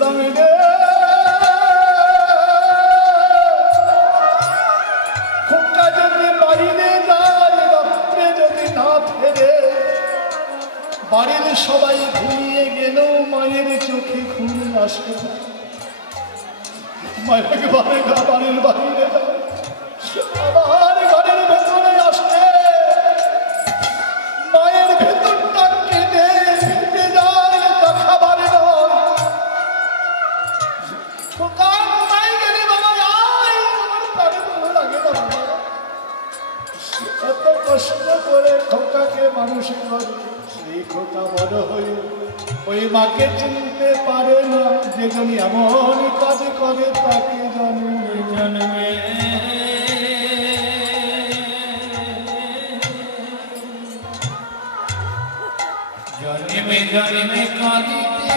দামে রে খোকা যদি বাইরে যায় রাত্রে যদি না ফেরে বাড়ির সবাই ঘুমিয়ে গেলেও মায়ের চোখে ঘুম আসে মায়ের বাড়ির বাইরে আবার ঘরের ভেতরে আসে মায়ের ভেতরটা কেঁদে ফেটে যায় তা খাবার নয় খোকা ঘুমাই গেলে বাবা আয় আমার তাকে ভালো লাগে না বাবা এত কষ্ট করে খোকাকে মানুষ করে সেই খোকা বড় হয়ে ওই মাকে চিনতে পারে না যে জমি এমন কাজ করে তাকে জন্মে জন্মে জন্মে জন্মে কাঁদিতে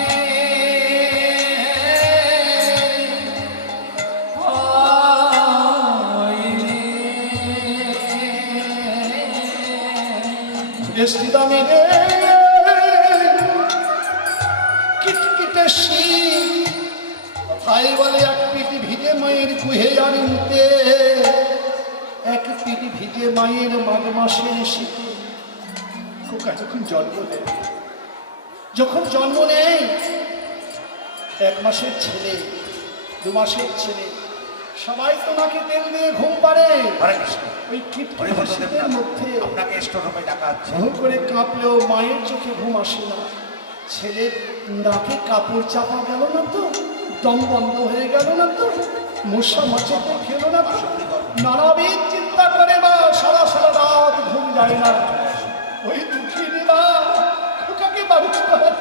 দামে রে কিটকিটে শীত ভাই বলে এক পিটি ভিজে মায়ের গুহে আনতে এক পিটি ভিজে মায়ের মাঘ মাসের শীতে খোকা যখন জন্ম নেয় 1 মাসের ছেলে 2 মাসের ছেলে সবাই তোমাকে তেল দিয়ে ঘুম পাড়ে ওই কিটকিটে শীতের মধ্যে আপনাকে স্টোররুমে ডাকা আছে ভুল করে কাঁপলেও মায়ের চোখে ঘুম আসে না ছেলের নাকে কাপড় চাপা গেল না তো দম বন্ধ হয়ে গেল না তো মশা মাছিতে খেলো না তো নানাবিধ চিন্তা করে মা সারা সারা রাত ঘুম যায় না ওই দুঃখিনী মা খোকাকে মানুষ করার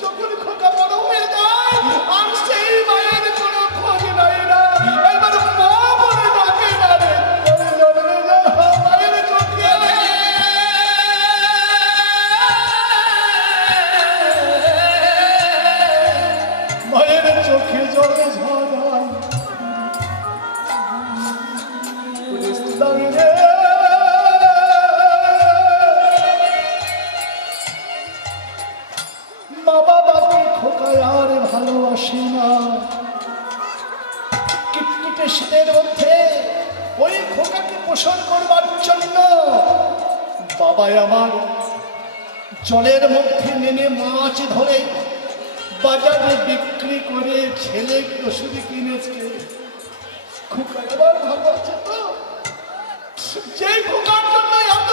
যখন খোকা বড় হয়ে যায় আর সেই মায়ের কোনো খোঁজ নাই না এবার মা বলে ডাকে না রে মায়ের চোখে মায়ের চোখে জলে ঝরায় মা বাবাকে খোকায় আর ভালোবাসে না কিটকিটে শীতের মধ্যে ওই খোকাকে পোষণ করবার জন্য বাবাই আমার জলের মধ্যে নেমে মাছ ধরে বাজারে বিক্রি করে ছেলে ওষুধ কিনেছে খোকা এবার ভালো আছে তো যে খোকার জন্য এত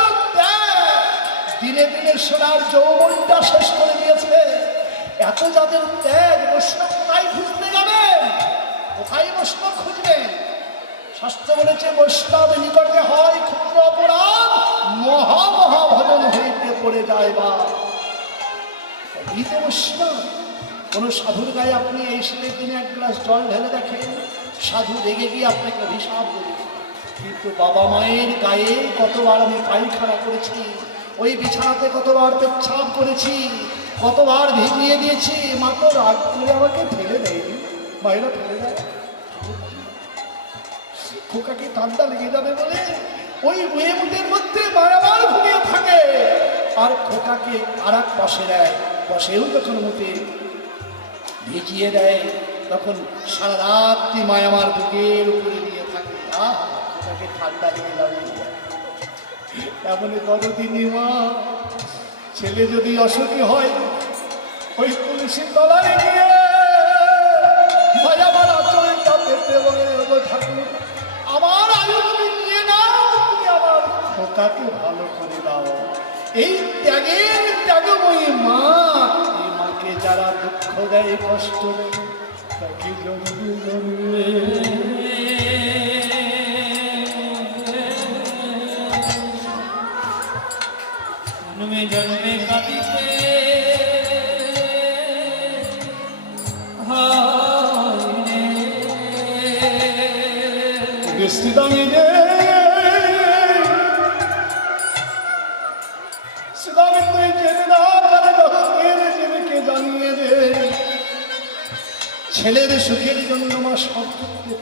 দিনে দিনে সোনার যৌবনটা শেষ করে দিয়েছে এত যাদের ত্যাগ বৈষ্ণব কোথায় খুঁজতে যাবেন কোথায় বৈষ্ণব খুঁজবেন শাস্ত্র বলেছে বৈষ্ণব নিকটে হয় ক্ষুদ্র অপরাধ মহামহাভজন হইতে পড়ে যায় বা বৈষ্ণব কোন সাধুর গায়ে আপনি এই শীতের দিনে 1 গ্লাস জল ঢেলে দেখেন সাধু রেগে গিয়ে আপনাকে অভিশাপ দেবে কিন্তু বাবা মায়ের গায়ে কতবার আমি পায়খানা করেছি ওই বিছানাতে কতবার পেচ্ছাপ করেছি কতবার ভিজিয়ে দিয়েছি মাত্র রাগ করে আমাকে ফেলে দেয়নি মায়েরা ফেলে দেয় খোকাকে ঠান্ডা লেগে যাবে বলে ওই বুয়ের মধ্যে বারবার ঘুমিয়ে থাকে আর খোকাকে আর এক পাশে দেয় পাশেও যখন মুখে ভিজিয়ে দেয় তখন সারা রাত্রি মায় আমার বুকের উপরে দিয়ে থাকে খোকাকে ঠান্ডা লেগে যাবে এমনই দরদিনী মা ছেলে যদি অসুখী হয় ওই তুলসীর তলায় গিয়ে আমার আচরণটা পেতে বলে ঠাকুর আমার আয়ু তুমি নিয়ে নাও তুমি আমার খোকাকে ভালো করে দাও এই ত্যাগের ত্যাগময়ী মা এই মাকে যারা দুঃখ দেয় কষ্ট দেয় তাকে জন্মে জন্মে জন্মে জন্মে কাঁদিতে শ্রীদামী রে শ্রীদামী তুই জেনে না জানিয়ে দে ছেলের সুখের জন্য মা সব করতে